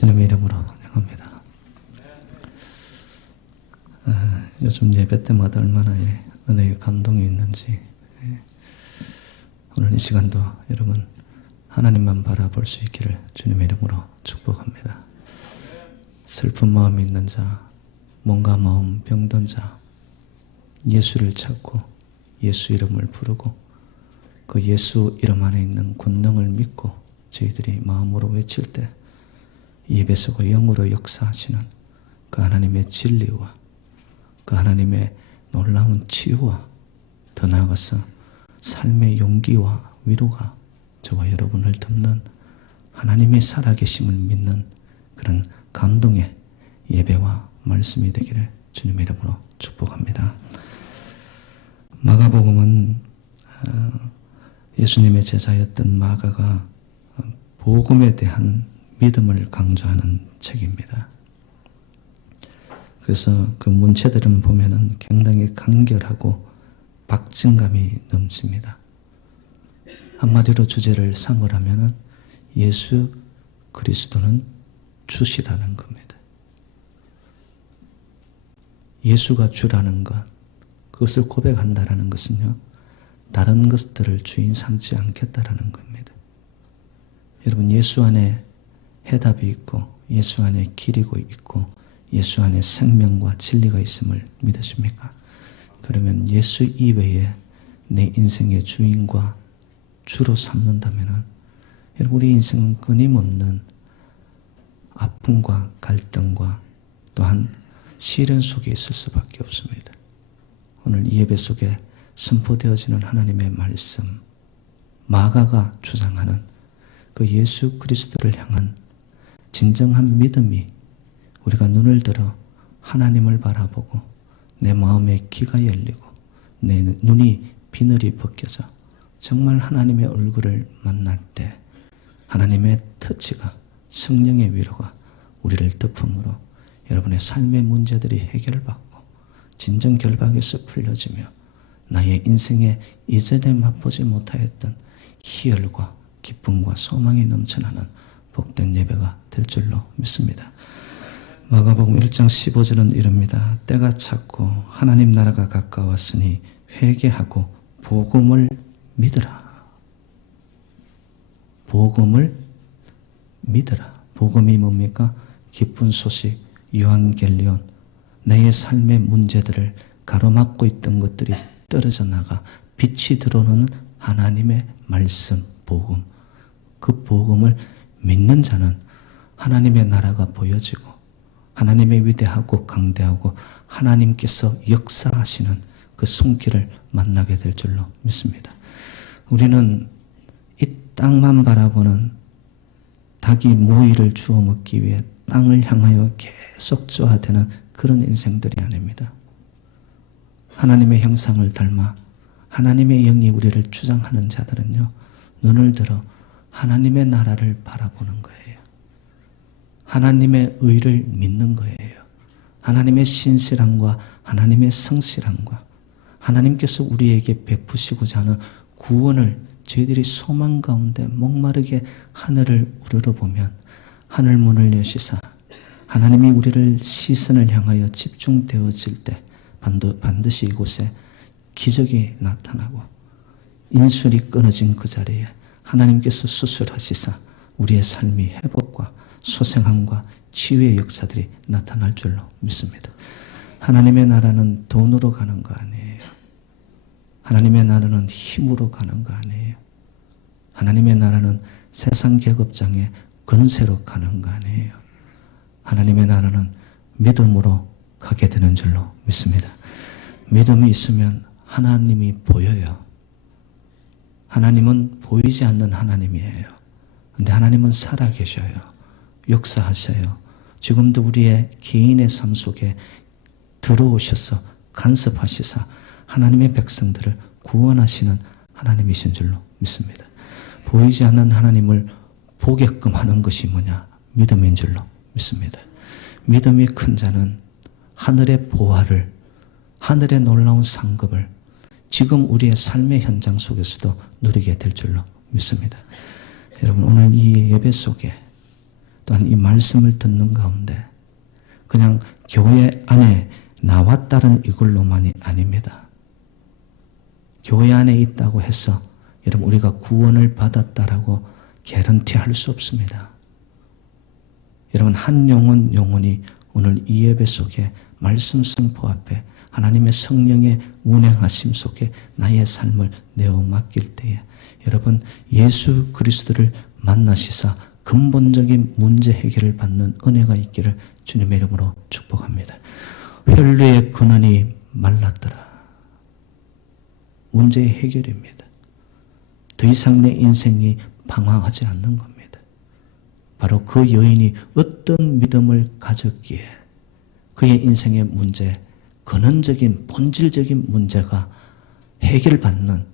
주님의 이름으로 환영합니다. 요즘 예배 때마다 얼마나 은혜의 감동이 있는지, 오늘 이 시간도 여러분 하나님만 바라볼 수 있기를 주님의 이름으로 축복합니다. 슬픈 마음이 있는 자, 몸과 마음 병든 자, 예수를 찾고 예수 이름을 부르고 그 예수 이름 안에 있는 권능을 믿고 저희들이 마음으로 외칠 때 예배 속에 영으로 역사하시는 그 하나님의 진리와 그 하나님의 놀라운 치유와 더 나아가서 삶의 용기와 위로가 저와 여러분을 덮는 하나님의 살아계심을 믿는 그런 감동의 예배와 말씀이 되기를 주님의 이름으로 축복합니다. 마가복음은 예수님의 제자였던 마가가 복음에 대한 믿음을 강조하는 책입니다. 그래서 그 문체들은 보면은 굉장히 간결하고 박진감이 넘칩니다. 한마디로 주제를 삼으라면은 예수 그리스도는 주시라는 겁니다. 예수가 주라는 것, 그것을 고백한다라는 것은요, 다른 것들을 주인 삼지 않겠다라는 겁니다. 여러분, 예수 안에 해답이 있고 예수 안에 길이 있고 예수 안에 생명과 진리가 있음을 믿으십니까? 그러면 예수 이외에 내 인생의 주인과 주로 삼는다면 여러분, 우리 인생은 끊임없는 아픔과 갈등과 또한 시련 속에 있을 수밖에 없습니다. 오늘 이 예배 속에 선포되어지는 하나님의 말씀, 마가가 주장하는 그 예수 그리스도를 향한 진정한 믿음이 우리가 눈을 들어 하나님을 바라보고 내 마음의 귀가 열리고 내 눈이 비늘이 벗겨져 정말 하나님의 얼굴을 만날 때 하나님의 터치가, 성령의 위로가 우리를 덮음으로 여러분의 삶의 문제들이 해결받고 진정 결박에서 풀려지며 나의 인생에 이전에 맛보지 못하였던 희열과 기쁨과 소망이 넘쳐나는 복된 예배가 될 줄로 믿습니다. 마가복음 1장 15절은 이릅니다. 때가 찼고 하나님 나라가 가까웠으니 회개하고 복음을 믿으라. 복음을 믿으라. 복음이 뭡니까? 기쁜 소식, 유한겔리온. 내 삶의 문제들을 가로막고 있던 것들이 떨어져 나가 빛이 들어오는 하나님의 말씀, 복음. 그 복음을 믿는 자는 하나님의 나라가 보여지고 하나님의 위대하고 강대하고 하나님께서 역사하시는 그 손길을 만나게 될 줄로 믿습니다. 우리는 이 땅만 바라보는 닭이 모이를 주워 먹기 위해 땅을 향하여 계속 쪼아대는 그런 인생들이 아닙니다. 하나님의 형상을 닮아 하나님의 영이 우리를 주장하는 자들은요, 눈을 들어 하나님의 나라를 바라보는 거예요. 하나님의 의를 믿는 거예요. 하나님의 신실함과 하나님의 성실함과 하나님께서 우리에게 베푸시고자 하는 구원을 저희들이 소망 가운데 목마르게 하늘을 우러러보면 하늘 문을 여시사 하나님이 우리를 시선을 향하여 집중되어질 때 반드시 이곳에 기적이 나타나고 인술이 끊어진 그 자리에 하나님께서 수술하시사 우리의 삶이 회복과 소생함과 치유의 역사들이 나타날 줄로 믿습니다. 하나님의 나라는 돈으로 가는 거 아니에요. 하나님의 나라는 힘으로 가는 거 아니에요. 하나님의 나라는 세상 계급장의 권세로 가는 거 아니에요. 하나님의 나라는 믿음으로 가게 되는 줄로 믿습니다. 믿음이 있으면 하나님이 보여요. 하나님은 보이지 않는 하나님이에요. 그런데 하나님은 살아계셔요. 역사하셔요. 지금도 우리의 개인의 삶 속에 들어오셔서 간섭하시사 하나님의 백성들을 구원하시는 하나님이신 줄로 믿습니다. 보이지 않는 하나님을 보게끔 하는 것이 뭐냐? 믿음인 줄로 믿습니다. 믿음이 큰 자는 하늘의 보화를, 하늘의 놀라운 상급을 지금 우리의 삶의 현장 속에서도 누리게 될 줄로 믿습니다. 여러분, 오늘 이 예배 속에 또한 이 말씀을 듣는 가운데 그냥 교회 안에 나왔다는 이걸로만이 아닙니다. 교회 안에 있다고 해서 여러분 우리가 구원을 받았다라고 개런티할 수 없습니다. 여러분 한 영혼 영혼이 오늘 이 예배 속에 말씀 선포 앞에 하나님의 성령의 운행하심 속에 나의 삶을 내어 맡길 때에 여러분 예수 그리스도를 만나시사 근본적인 문제 해결을 받는 은혜가 있기를 주님의 이름으로 축복합니다. 혈류의 근원이 말랐더라. 문제의 해결입니다. 더 이상 내 인생이 방황하지 않는 겁니다. 바로 그 여인이 어떤 믿음을 가졌기에 그의 인생의 문제, 근원적인 본질적인 문제가 해결받는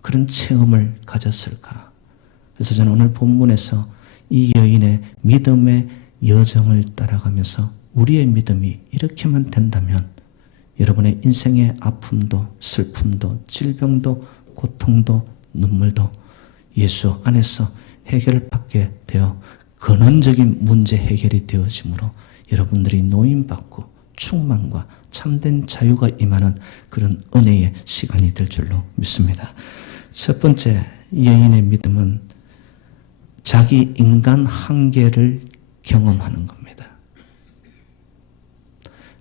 그런 체험을 가졌을까. 그래서 저는 오늘 본문에서 이 여인의 믿음의 여정을 따라가면서 우리의 믿음이 이렇게만 된다면 여러분의 인생의 아픔도 슬픔도 질병도 고통도 눈물도 예수 안에서 해결받게 되어 근원적인 문제 해결이 되어지므로 여러분들이 노임받고 충만과 참된 자유가 임하는 그런 은혜의 시간이 될 줄로 믿습니다. 첫 번째 여인의 믿음은 자기 인간 한계를 경험하는 겁니다.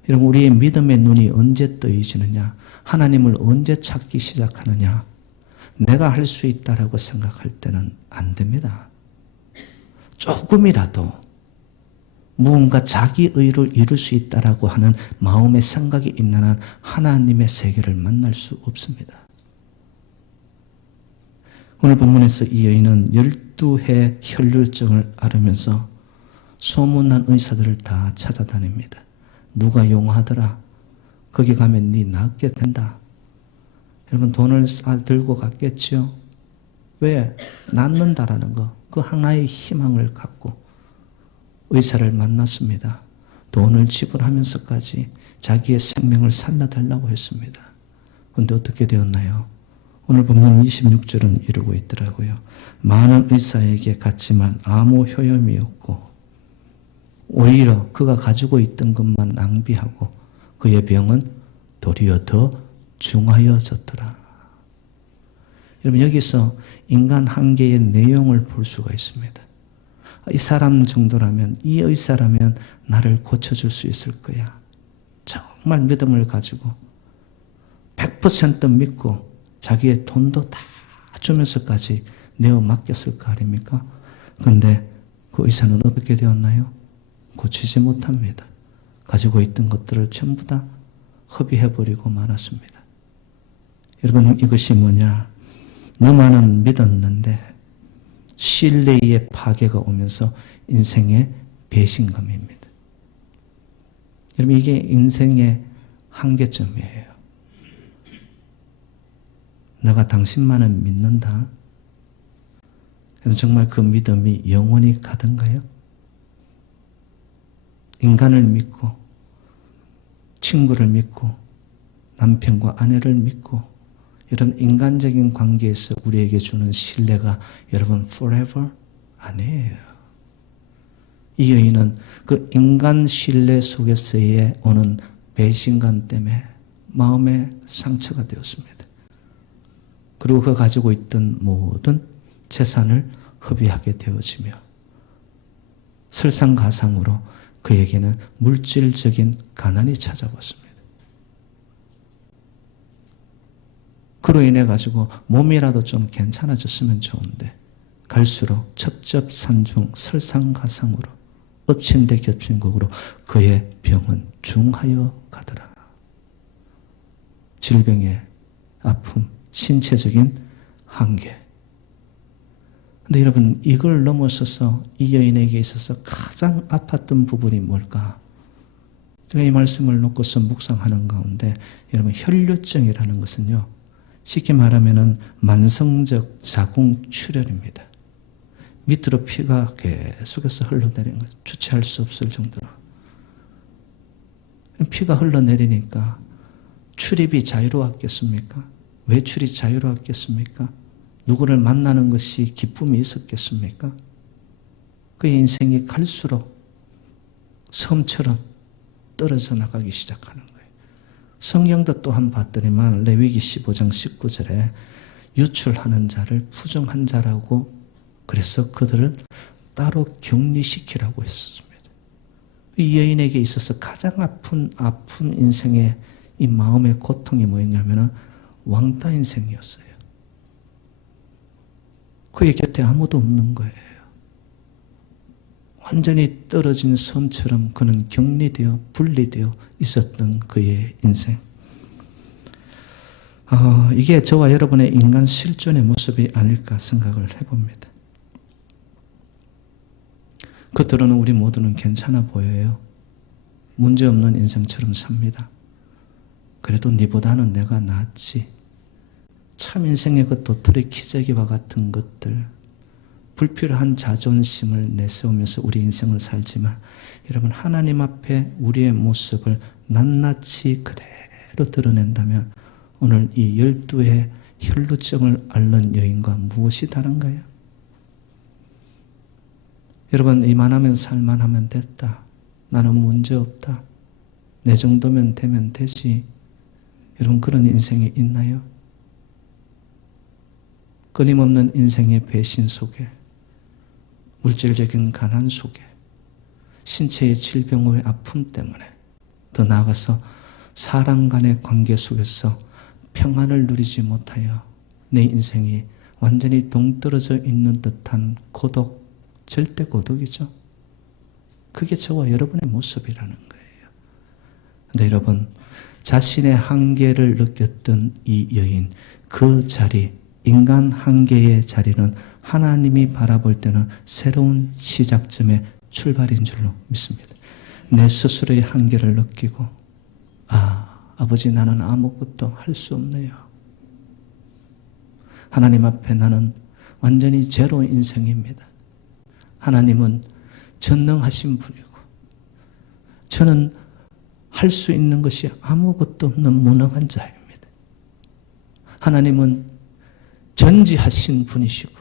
여러분 우리의 믿음의 눈이 언제 뜨이지느냐? 하나님을 언제 찾기 시작하느냐? 내가 할 수 있다라고 생각할 때는 안 됩니다. 조금이라도 무언가 자기 의를 이룰 수 있다라고 하는 마음의 생각이 있는 한 하나님의 세계를 만날 수 없습니다. 오늘 본문에서 이 여인은 12해 혈류증을 앓으면서 소문난 의사들을 다 찾아다닙니다. 누가 용하더라. 거기 가면 네 낫게 된다. 여러분 돈을 들고 갔겠지요. 왜? 낫는다라는 거. 그 하나의 희망을 갖고 의사를 만났습니다. 돈을 지불하면서까지 자기의 생명을 살려달라고 했습니다. 그런데 어떻게 되었나요? 오늘 본문 26절은 이루고 있더라고요. 많은 의사에게 갔지만 아무 효험이 없고 오히려 그가 가지고 있던 것만 낭비하고 그의 병은 도리어 더 중하여졌더라. 여러분 여기서 인간 한계의 내용을 볼 수가 있습니다. 이 사람 정도라면 이 의사라면 나를 고쳐줄 수 있을 거야. 정말 믿음을 가지고 100% 믿고 자기의 돈도 다 주면서까지 내어 맡겼을 거 아닙니까? 그런데 그 의사는 어떻게 되었나요? 고치지 못합니다. 가지고 있던 것들을 전부 다 허비해버리고 말았습니다. 여러분 이것이 뭐냐? 너만은 믿었는데 신뢰의 파괴가 오면서 인생의 배신감입니다. 여러분 이게 인생의 한계점이에요. 내가 당신만은 믿는다. 여러분 정말 그 믿음이 영원히 가던가요? 인간을 믿고 친구를 믿고 남편과 아내를 믿고 이런 인간적인 관계에서 우리에게 주는 신뢰가 여러분 forever? 아니에요. 이 여인은 그 인간 신뢰 속에서의 오는 배신감 때문에 마음에 상처가 되었습니다. 그리고 그가 가지고 있던 모든 재산을 허비하게 되어지며 설상가상으로 그에게는 물질적인 가난이 찾아왔습니다. 그로 인해 가지고 몸이라도 좀 괜찮아졌으면 좋은데 갈수록 첩첩산중 설상가상으로 엎친 데 겹친 곡으로 그의 병은 중하여 가더라. 질병의 아픔, 신체적인 한계. 근데 여러분 이걸 넘어서서 이 여인에게 있어서 가장 아팠던 부분이 뭘까? 제가 이 말씀을 놓고서 묵상하는 가운데 여러분 혈류증이라는 것은요. 쉽게 말하면 만성적 자궁출혈입니다. 밑으로 피가 계속해서 흘러내리는 거죠. 주체할 수 없을 정도로. 피가 흘러내리니까 출입이 자유로웠겠습니까? 외출이 자유로웠겠습니까? 누구를 만나는 것이 기쁨이 있었겠습니까? 그의 인생이 갈수록 섬처럼 떨어져 나가기 시작하는 거예요. 성경도 또한 봤더니만 레위기 15장 19절에 유출하는 자를 부정한 자라고 그래서 그들을 따로 격리시키라고 했습니다. 이 여인에게 있어서 가장 아픈 인생의 이 마음의 고통이 뭐였냐면 왕따 인생이었어요. 그의 곁에 아무도 없는 거예요. 완전히 떨어진 섬처럼 그는 격리되어 분리되어 있었던 그의 인생. 이게 저와 여러분의 인간 실존의 모습이 아닐까 생각을 해봅니다. 겉으로는 우리 모두는 괜찮아 보여요. 문제없는 인생처럼 삽니다. 그래도 네보다는 내가 낫지. 참 인생의 그 도토리 키재기와 같은 것들, 불필요한 자존심을 내세우면서 우리 인생을 살지만 여러분 하나님 앞에 우리의 모습을 낱낱이 그대로 드러낸다면 오늘 이 12의 혈루증을 앓는 여인과 무엇이 다른가요? 여러분 이만하면 살만하면 됐다. 나는 문제없다. 내 정도면 되면 되지. 여러분 그런 인생이 있나요? 끊임없는 인생의 배신 속에 물질적인 가난 속에 신체의 질병의 아픔 때문에 더 나아가서 사람 간의 관계 속에서 평안을 누리지 못하여 내 인생이 완전히 동떨어져 있는 듯한 고독, 절대 고독이죠. 그게 저와 여러분의 모습이라는 거예요. 그런데 여러분 자신의 한계를 느꼈던 이 여인, 그 자리, 인간 한계의 자리는 하나님이 바라볼 때는 새로운 시작점의 출발인 줄로 믿습니다. 내 스스로의 한계를 느끼고 아버지 나는 아무것도 할 수 없네요. 하나님 앞에 나는 완전히 제로 인생입니다. 하나님은 전능하신 분이고 저는 할 수 있는 것이 아무것도 없는 무능한 자입니다. 하나님은 전지하신 분이시고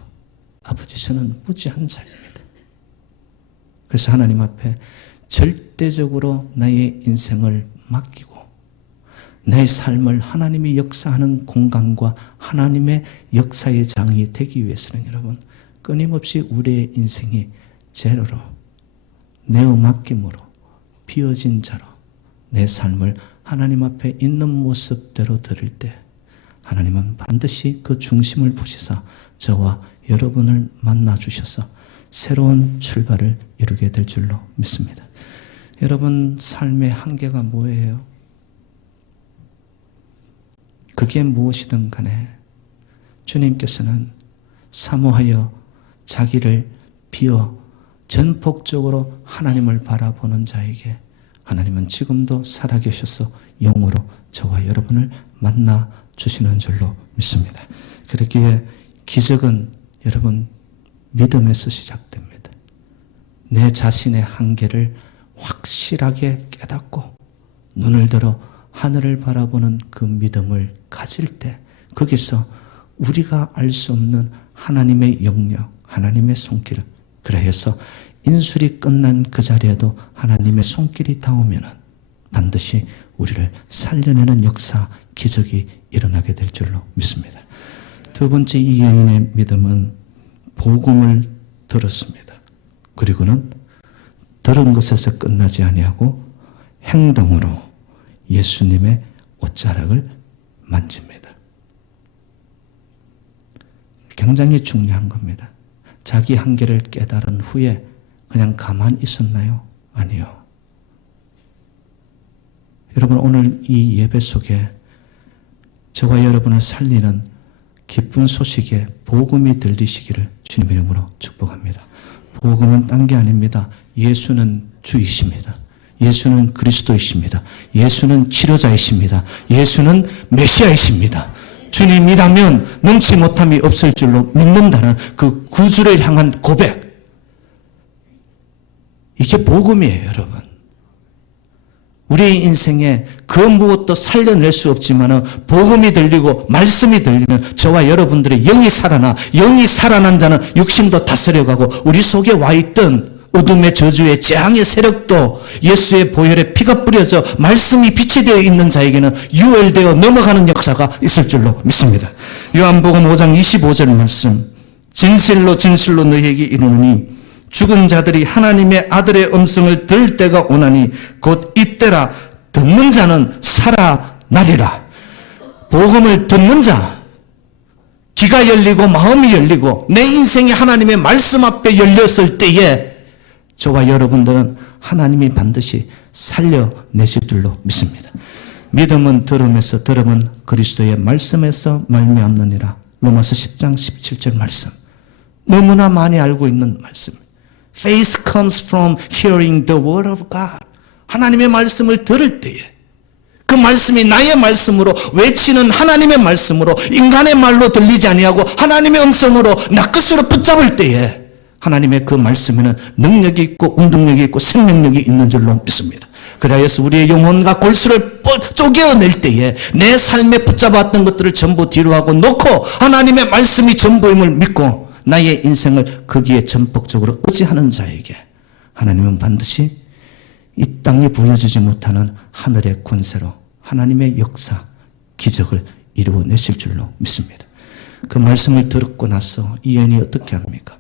아버지 저는 무지한 자입니다. 그래서 하나님 앞에 절대적으로 나의 인생을 맡기고 내 삶을 하나님이 역사하는 공간과 하나님의 역사의 장이 되기 위해서는 여러분 끊임없이 우리의 인생이 제로로 내어 맡김으로 비워진 자로 내 삶을 하나님 앞에 있는 모습대로 드릴 때 하나님은 반드시 그 중심을 보시사 저와 여러분을 만나주셔서 새로운 출발을 이루게 될 줄로 믿습니다. 여러분 삶의 한계가 뭐예요? 그게 무엇이든 간에 주님께서는 사모하여 자기를 비워 전폭적으로 하나님을 바라보는 자에게 하나님은 지금도 살아계셔서 영으로 저와 여러분을 만나 주시는 줄로 믿습니다. 그렇기에 기적은 여러분 믿음에서 시작됩니다. 내 자신의 한계를 확실하게 깨닫고 눈을 들어 하늘을 바라보는 그 믿음을 가질 때 거기서 우리가 알 수 없는 하나님의 영역, 하나님의 손길, 그래서 인술이 끝난 그 자리에도 하나님의 손길이 닿으면 반드시 우리를 살려내는 역사, 기적이 일어나게 될 줄로 믿습니다. 두 번째 이 여인의 믿음은 복음을 들었습니다. 그리고는 들은 것에서 끝나지 아니하고 행동으로 예수님의 옷자락을 만집니다. 굉장히 중요한 겁니다. 자기 한계를 깨달은 후에 그냥 가만히 있었나요? 아니요. 여러분 오늘 이 예배 속에 저와 여러분을 살리는 기쁜 소식에 복음이 들리시기를 주님의 이름으로 축복합니다. 복음은 딴 게 아닙니다. 예수는 주이십니다. 예수는 그리스도이십니다. 예수는 치료자이십니다. 예수는 메시아이십니다. 주님이라면 능치 못함이 없을 줄로 믿는다는 그 구주를 향한 고백. 이게 복음이에요, 여러분. 우리의 인생에 그 무엇도 살려낼 수 없지만 복음이 들리고 말씀이 들리면 저와 여러분들의 영이 살아나, 영이 살아난 자는 육신도 다스려가고 우리 속에 와 있던 어둠의 저주의 재앙의 세력도 예수의 보혈에 피가 뿌려져 말씀이 빛이 되어 있는 자에게는 유월되어 넘어가는 역사가 있을 줄로 믿습니다. 요한복음 5장 25절 말씀, 진실로 진실로 너희에게 이르노니 죽은 자들이 하나님의 아들의 음성을 들을 때가 오나니 곧 이때라. 듣는 자는 살아나리라. 복음을 듣는 자, 귀가 열리고 마음이 열리고 내 인생이 하나님의 말씀 앞에 열렸을 때에 저와 여러분들은 하나님이 반드시 살려내실 줄로 믿습니다. 믿음은 들음에서, 들음은 그리스도의 말씀에서 말미암느니라. 로마서 10장 17절 말씀, 너무나 많이 알고 있는 말씀. Faith comes from hearing the word of God. 하나님의 말씀을 들을 때에 그 말씀이 나의 말씀으로, 외치는 하나님의 말씀으로, 인간의 말로 들리지 아니하고 하나님의 음성으로 나 끝으로 붙잡을 때에 하나님의 그 말씀에는 능력이 있고 운동력이 있고 생명력이 있는 줄로 믿습니다. 그래서 우리의 영혼과 골수를 쪼개어낼 때에 내 삶에 붙잡았던 것들을 전부 뒤로하고 놓고 하나님의 말씀이 전부임을 믿고 나의 인생을 거기에 전폭적으로 의지하는 자에게 하나님은 반드시 이 땅에 보여주지 못하는 하늘의 권세로 하나님의 역사, 기적을 이루어내실 줄로 믿습니다. 그 말씀을 듣고 나서 이 여인이 어떻게 합니까?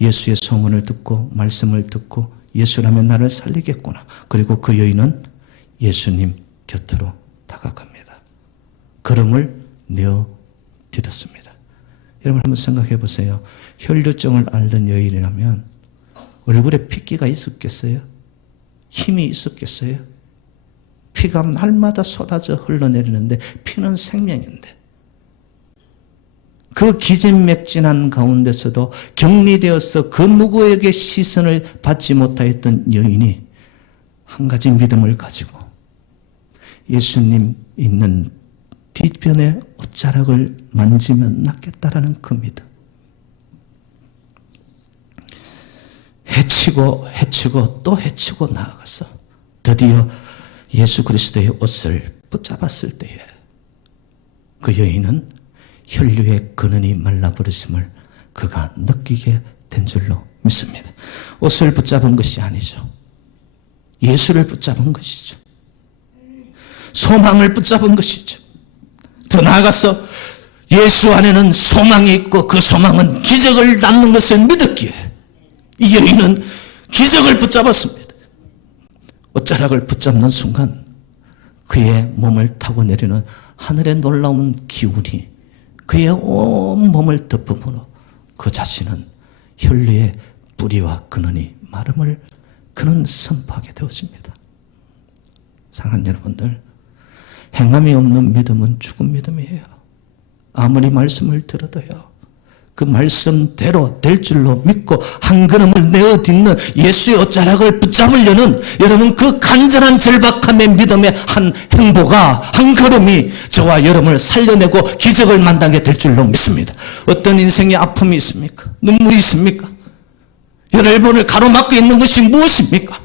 예수의 소문을 듣고 말씀을 듣고 예수라면 나를 살리겠구나. 그리고 그 여인은 예수님 곁으로 다가갑니다. 걸음을 내어디뎠습니다. 여러분 한번 생각해 보세요. 혈류증을 앓는 여인이라면 얼굴에 핏기가 있었겠어요? 힘이 있었겠어요? 피가 날마다 쏟아져 흘러내리는데 피는 생명인데 그 기진맥진한 가운데서도 격리되어서 그 누구에게 시선을 받지 못하였던 여인이 한 가지 믿음을 가지고 예수님 있는 뒤편의 옷자락을 만지면 낫겠다라는 그 믿음. 헤치고 또 헤치고 나아가서 드디어 예수 그리스도의 옷을 붙잡았을 때에 그 여인은 혈류의 근원이 말라버렸음을 그가 느끼게 된 줄로 믿습니다. 옷을 붙잡은 것이 아니죠. 예수를 붙잡은 것이죠. 소망을 붙잡은 것이죠. 더 나아가서 예수 안에는 소망이 있고 그 소망은 기적을 낳는 것을 믿었기에 이 여인은 기적을 붙잡았습니다. 옷자락을 붙잡는 순간 그의 몸을 타고 내리는 하늘의 놀라운 기운이 그의 온 몸을 덮음으로 그 자신은 혈류의 뿌리와 근원이 마름을 그는 선포하게 되었습니다. 사랑하는 여러분들, 행함이 없는 믿음은 죽은 믿음이에요. 아무리 말씀을 들어도요, 그 말씀대로 될 줄로 믿고 한 걸음을 내어딛는 예수의 옷자락을 붙잡으려는 여러분 그 간절한 절박함의 믿음의 한 행보가, 한 걸음이 저와 여러분을 살려내고 기적을 만나게 될 줄로 믿습니다. 어떤 인생의 아픔이 있습니까? 눈물이 있습니까? 여러분을 가로막고 있는 것이 무엇입니까?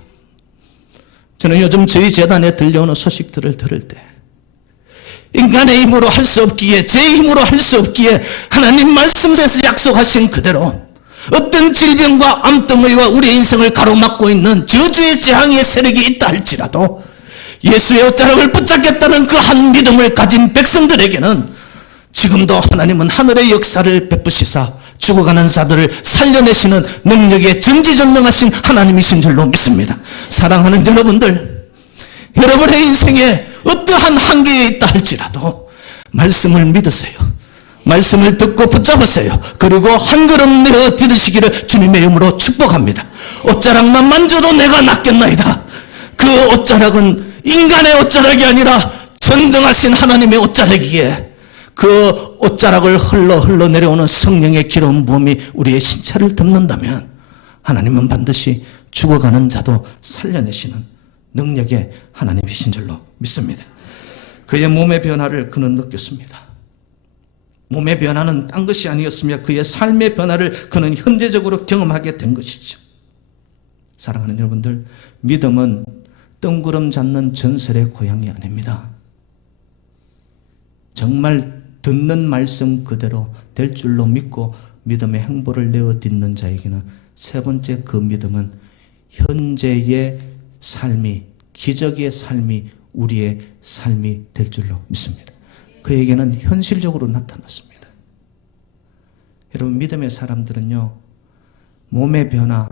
저는 요즘 저희 재단에 들려오는 소식들을 들을 때 인간의 힘으로 할 수 없기에, 제 힘으로 할 수 없기에 하나님 말씀에서 약속하신 그대로 어떤 질병과 암덩어리와 우리의 인생을 가로막고 있는 저주의 재앙의 세력이 있다 할지라도 예수의 옷자락을 붙잡겠다는 그 한 믿음을 가진 백성들에게는 지금도 하나님은 하늘의 역사를 베푸시사 죽어가는 자들을 살려내시는 능력에 전지전능하신 하나님이신 줄로 믿습니다. 사랑하는 여러분들, 여러분의 인생에 어떠한 한계에 있다 할지라도 말씀을 믿으세요. 말씀을 듣고 붙잡으세요. 그리고 한 걸음 내어 디드시기를 주님의 이름으로 축복합니다. 옷자락만 만져도 내가 낫겠나이다. 그 옷자락은 인간의 옷자락이 아니라 전능하신 하나님의 옷자락이기에 그 옷자락을 흘러 내려오는 성령의 기름 부음이 우리의 신체를 덮는다면 하나님은 반드시 죽어가는 자도 살려내시는 능력의 하나님이신 줄로 믿습니다. 그의 몸의 변화를 그는 느꼈습니다. 몸의 변화는 딴 것이 아니었으며 그의 삶의 변화를 그는 현재적으로 경험하게 된 것이죠. 사랑하는 여러분들, 믿음은 뜬구름 잡는 전설의 고향이 아닙니다. 정말 듣는 말씀 그대로 될 줄로 믿고 믿음의 행보를 내어 딛는 자에게는 세 번째 그 믿음은 현재의 삶이, 기적의 삶이 우리의 삶이 될 줄로 믿습니다. 그에게는 현실적으로 나타났습니다. 여러분, 믿음의 사람들은요, 몸의 변화,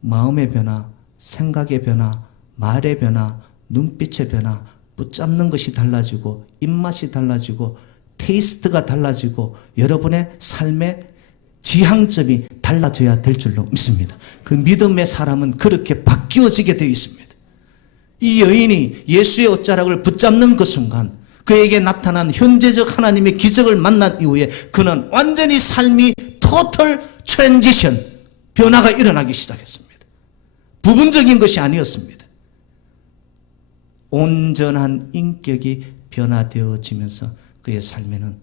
마음의 변화, 생각의 변화, 말의 변화, 눈빛의 변화, 붙잡는 것이 달라지고 입맛이 달라지고 테이스트가 달라지고 여러분의 삶의 지향점이 달라져야 될 줄로 믿습니다. 그 믿음의 사람은 그렇게 바뀌어지게 되어 있습니다. 이 여인이 예수의 옷자락을 붙잡는 그 순간 그에게 나타난 현재적 하나님의 기적을 만난 이후에 그는 완전히 삶이 토털 트랜지션, 변화가 일어나기 시작했습니다. 부분적인 것이 아니었습니다. 온전한 인격이 변화되어지면서 그의 삶에는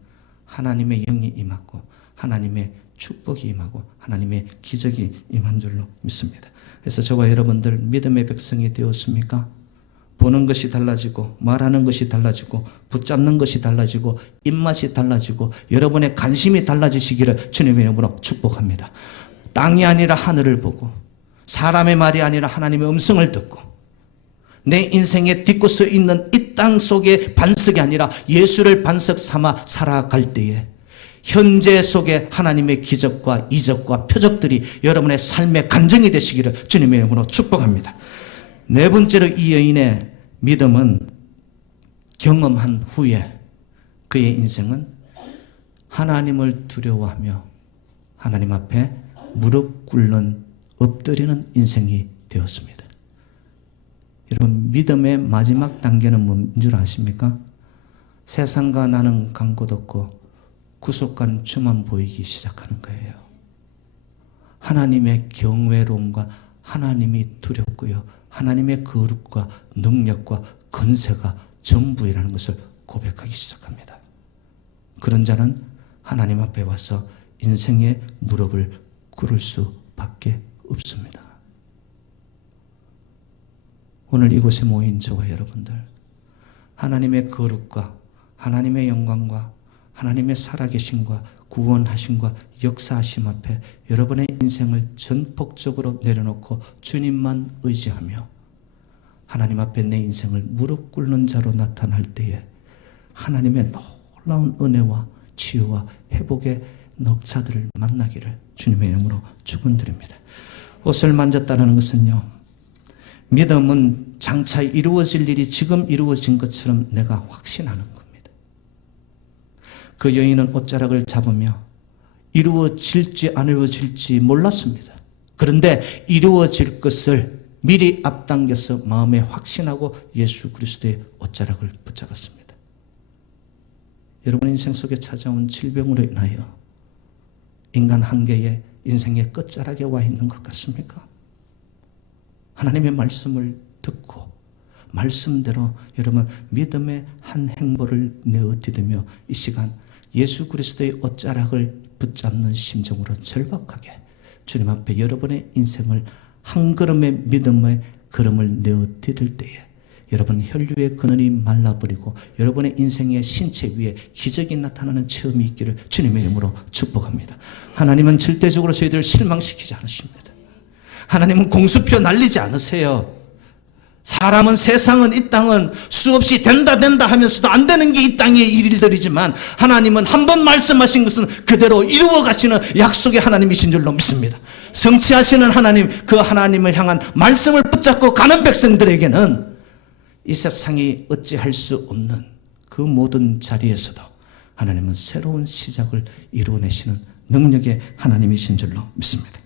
하나님의 영이 임하고 하나님의 축복이 임하고 하나님의 기적이 임한 줄로 믿습니다. 그래서 저와 여러분들 믿음의 백성이 되었습니까? 보는 것이 달라지고 말하는 것이 달라지고 붙잡는 것이 달라지고 입맛이 달라지고 여러분의 관심이 달라지시기를 주님의 이름으로 축복합니다. 땅이 아니라 하늘을 보고 사람의 말이 아니라 하나님의 음성을 듣고 내 인생에 딛고 서 있는 이 땅 속의 반석이 아니라 예수를 반석 삼아 살아갈 때에 현재 속에 하나님의 기적과 이적과 표적들이 여러분의 삶의 간증이 되시기를 주님의 이름으로 축복합니다. 네 번째로 이 여인의 믿음은 경험한 후에 그의 인생은 하나님을 두려워하며 하나님 앞에 무릎 꿇는 엎드리는 인생이 되었습니다. 여러분, 믿음의 마지막 단계는 뭔 줄 아십니까? 세상과 나는 간 곳 없고 구속한 주만 보이기 시작하는 거예요. 하나님의 경외로움과 하나님이 두렵고요, 하나님의 거룩과 능력과 건세가 전부이라는 것을 고백하기 시작합니다. 그런 자는 하나님 앞에 와서 인생의 무릎을 꿇을 수밖에 없습니다. 오늘 이곳에 모인 저와 여러분들, 하나님의 거룩과 하나님의 영광과 하나님의 살아계심과 구원하심과 역사하심 앞에 여러분의 인생을 전폭적으로 내려놓고 주님만 의지하며 하나님 앞에 내 인생을 무릎 꿇는 자로 나타날 때에 하나님의 놀라운 은혜와 치유와 회복의 넉차들을 만나기를 주님의 이름으로 축원드립니다. 옷을 만졌다는 것은요, 믿음은 장차 이루어질 일이 지금 이루어진 것처럼 내가 확신하는 겁니다. 그 여인은 옷자락을 잡으며 이루어질지 안 이루어질지 몰랐습니다. 그런데 이루어질 것을 미리 앞당겨서 마음에 확신하고 예수 그리스도의 옷자락을 붙잡았습니다. 여러분 인생 속에 찾아온 질병으로 인하여 인간 한계에 인생의 끝자락에 와 있는 것 같습니까? 하나님의 말씀을 듣고 말씀대로 여러분 믿음의 한 행보를 내어디디며 이 시간 예수 그리스도의 옷자락을 붙잡는 심정으로 절박하게 주님 앞에 여러분의 인생을 한 걸음의 믿음의 걸음을 내어디딜 때에 여러분 혈류의 근원이 말라버리고 여러분의 인생의 신체 위에 기적이 나타나는 체험이 있기를 주님의 이름으로 축복합니다. 하나님은 절대적으로 저희들을 실망시키지 않으십니다. 하나님은 공수표 날리지 않으세요. 사람은, 세상은, 이 땅은 수없이 된다 하면서도 안 되는 게 이 땅의 일들이지만 하나님은 한 번 말씀하신 것은 그대로 이루어 가시는 약속의 하나님이신 줄로 믿습니다. 성취하시는 하나님, 그 하나님을 향한 말씀을 붙잡고 가는 백성들에게는 이 세상이 어찌할 수 없는 그 모든 자리에서도 하나님은 새로운 시작을 이루어내시는 능력의 하나님이신 줄로 믿습니다.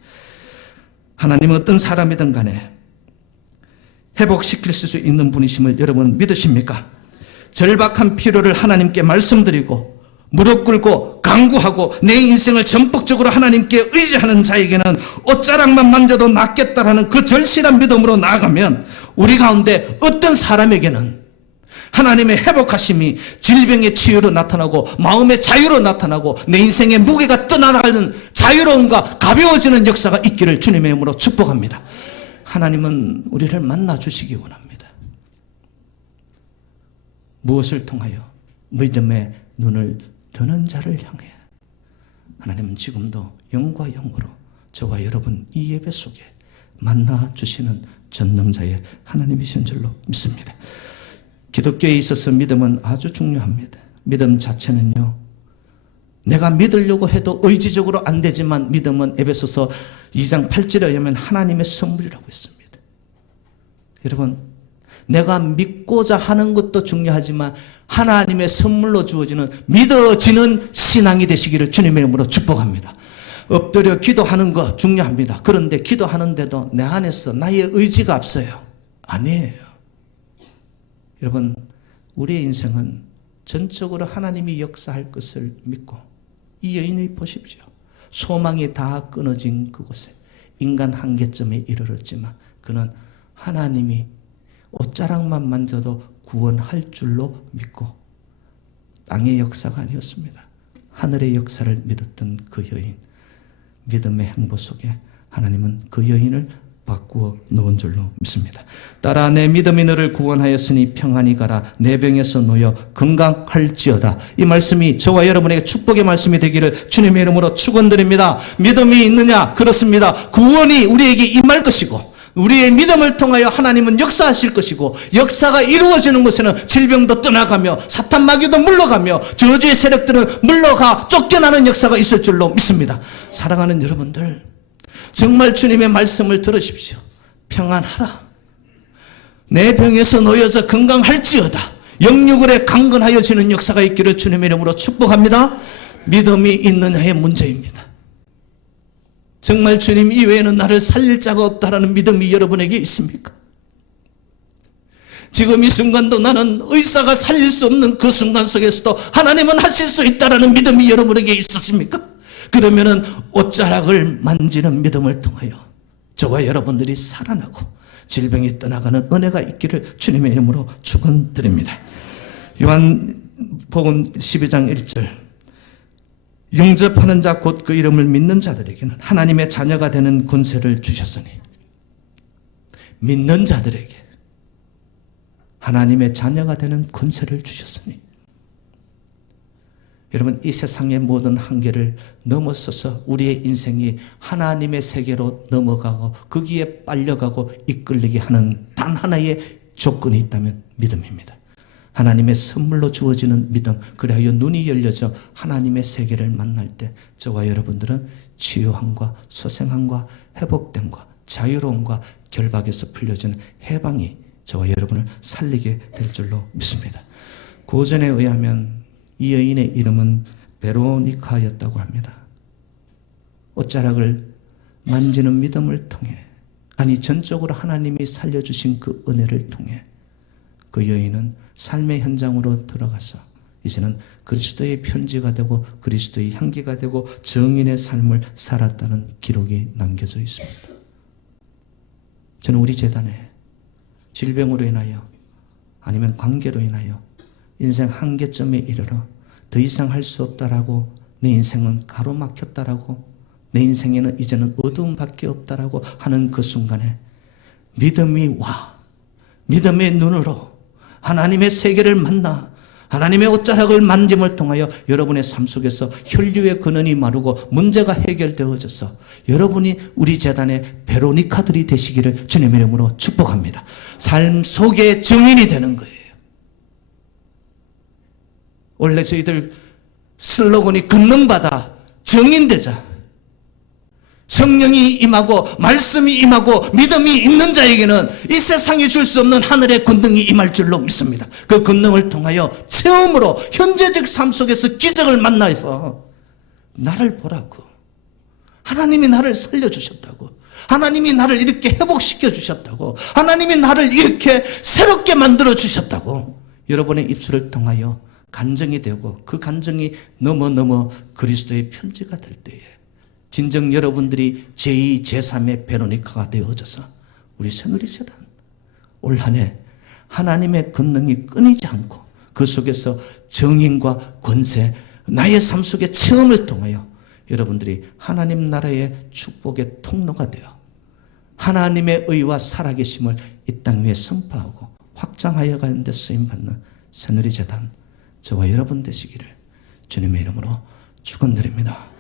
하나님은 어떤 사람이든 간에 회복시킬 수 있는 분이심을 여러분 믿으십니까? 절박한 필요를 하나님께 말씀드리고 무릎 꿇고 간구하고 내 인생을 전폭적으로 하나님께 의지하는 자에게는 옷자락만 만져도 낫겠다라는 그 절실한 믿음으로 나아가면 우리 가운데 어떤 사람에게는 하나님의 회복하심이 질병의 치유로 나타나고 마음의 자유로 나타나고 내 인생의 무게가 떠나가는 자유로움과 가벼워지는 역사가 있기를 주님의 이름으로 축복합니다. 하나님은 우리를 만나 주시기 원합니다. 무엇을 통하여? 믿음의 눈을 뜨는 자를 향해. 하나님은 지금도 영과 영으로 저와 여러분 이 예배 속에 만나 주시는 전능자의 하나님이신 줄로 믿습니다. 기독교에 있어서 믿음은 아주 중요합니다. 믿음 자체는요, 내가 믿으려고 해도 의지적으로 안 되지만 믿음은 에베소서 2장 8절에 의하면 하나님의 선물이라고 했습니다. 여러분, 내가 믿고자 하는 것도 중요하지만 하나님의 선물로 주어지는 믿어지는 신앙이 되시기를 주님의 이름으로 축복합니다. 엎드려 기도하는 거 중요합니다. 그런데 기도하는데도 내 안에서 나의 의지가 앞서요. 아니에요. 여러분, 우리의 인생은 전적으로 하나님이 역사할 것을 믿고, 이 여인을 보십시오. 소망이 다 끊어진 그곳에 인간 한계점에 이르렀지만 그는 하나님이 옷자락만 만져도 구원할 줄로 믿고, 땅의 역사가 아니었습니다. 하늘의 역사를 믿었던 그 여인, 믿음의 행보 속에 하나님은 그 여인을 바꾸어 놓은 줄로 믿습니다. 따라 내 믿음이 너를 구원하였으니 평안히 가라. 내 병에서 놓여 건강할지어다. 이 말씀이 저와 여러분에게 축복의 말씀이 되기를 주님의 이름으로 축원드립니다. 믿음이 있느냐? 그렇습니다. 구원이 우리에게 임할 것이고, 우리의 믿음을 통하여 하나님은 역사하실 것이고, 역사가 이루어지는 곳에는 질병도 떠나가며 사탄 마귀도 물러가며 저주의 세력들은 물러가 쫓겨나는 역사가 있을 줄로 믿습니다. 사랑하는 여러분들, 정말 주님의 말씀을 들으십시오. 평안하라. 내 병에서 놓여져 건강할지어다. 영육을에 강건하여지는 역사가 있기를 주님의 이름으로 축복합니다. 믿음이 있느냐의 문제입니다. 정말 주님 이외에는 나를 살릴 자가 없다라는 믿음이 여러분에게 있습니까? 지금 이 순간도 나는 의사가 살릴 수 없는 그 순간 속에서도 하나님은 하실 수 있다라는 믿음이 여러분에게 있으십니까? 그러면은 옷자락을 만지는 믿음을 통하여 저와 여러분들이 살아나고 질병이 떠나가는 은혜가 있기를 주님의 이름으로 축원드립니다. 요한복음 12장 1절, 영접하는 자 곧 그 이름을 믿는 자들에게는 하나님의 자녀가 되는 권세를 주셨으니, 믿는 자들에게 하나님의 자녀가 되는 권세를 주셨으니, 여러분, 이 세상의 모든 한계를 넘어서서 우리의 인생이 하나님의 세계로 넘어가고 거기에 빨려가고 이끌리게 하는 단 하나의 조건이 있다면 믿음입니다. 하나님의 선물로 주어지는 믿음, 그리하여 눈이 열려져 하나님의 세계를 만날 때 저와 여러분들은 치유함과 소생함과 회복됨과 자유로움과 결박에서 풀려지는 해방이 저와 여러분을 살리게 될 줄로 믿습니다. 고전에 의하면 이 여인의 이름은 베로니카였다고 합니다. 옷자락을 만지는 믿음을 통해, 아니 전적으로 하나님이 살려주신 그 은혜를 통해 그 여인은 삶의 현장으로 들어가서 이제는 그리스도의 편지가 되고 그리스도의 향기가 되고 정인의 삶을 살았다는 기록이 남겨져 있습니다. 저는 우리 재단에 질병으로 인하여 아니면 관계로 인하여 인생 한계점에 이르러 더 이상 할 수 없다라고, 내 인생은 가로막혔다라고, 내 인생에는 이제는 어두움밖에 없다라고 하는 그 순간에 믿음이 와, 믿음의 눈으로 하나님의 세계를 만나 하나님의 옷자락을 만짐을 통하여 여러분의 삶 속에서 혈류의 근원이 마르고 문제가 해결되어져서 여러분이 우리 재단의 베로니카들이 되시기를 주님의 이름으로 축복합니다. 삶 속에 증인이 되는 거예요. 원래 저희들 슬로건이 권능받아 증인되자. 성령이 임하고 말씀이 임하고 믿음이 있는 자에게는 이 세상이 줄 수 없는 하늘의 권능이 임할 줄로 믿습니다. 그 권능을 통하여 체험으로 현재적 삶 속에서 기적을 만나서 나를 보라고, 하나님이 나를 살려주셨다고, 하나님이 나를 이렇게 회복시켜 주셨다고, 하나님이 나를 이렇게 새롭게 만들어 주셨다고 여러분의 입술을 통하여 간증이 되고, 그 간증이 넘어 그리스도의 편지가 될 때에 진정 여러분들이 제2, 제3의 베로니카가 되어져서 우리 새누리재단 올 한 해 하나님의 권능이 끊이지 않고 그 속에서 정인과 권세, 나의 삶 속의 체험을 통하여 여러분들이 하나님 나라의 축복의 통로가 되어 하나님의 의와 살아계심을 이 땅 위에 선포하고 확장하여 가는 데 쓰임받는 새누리재단 저와 여러분 되시기를 주님의 이름으로 축원드립니다.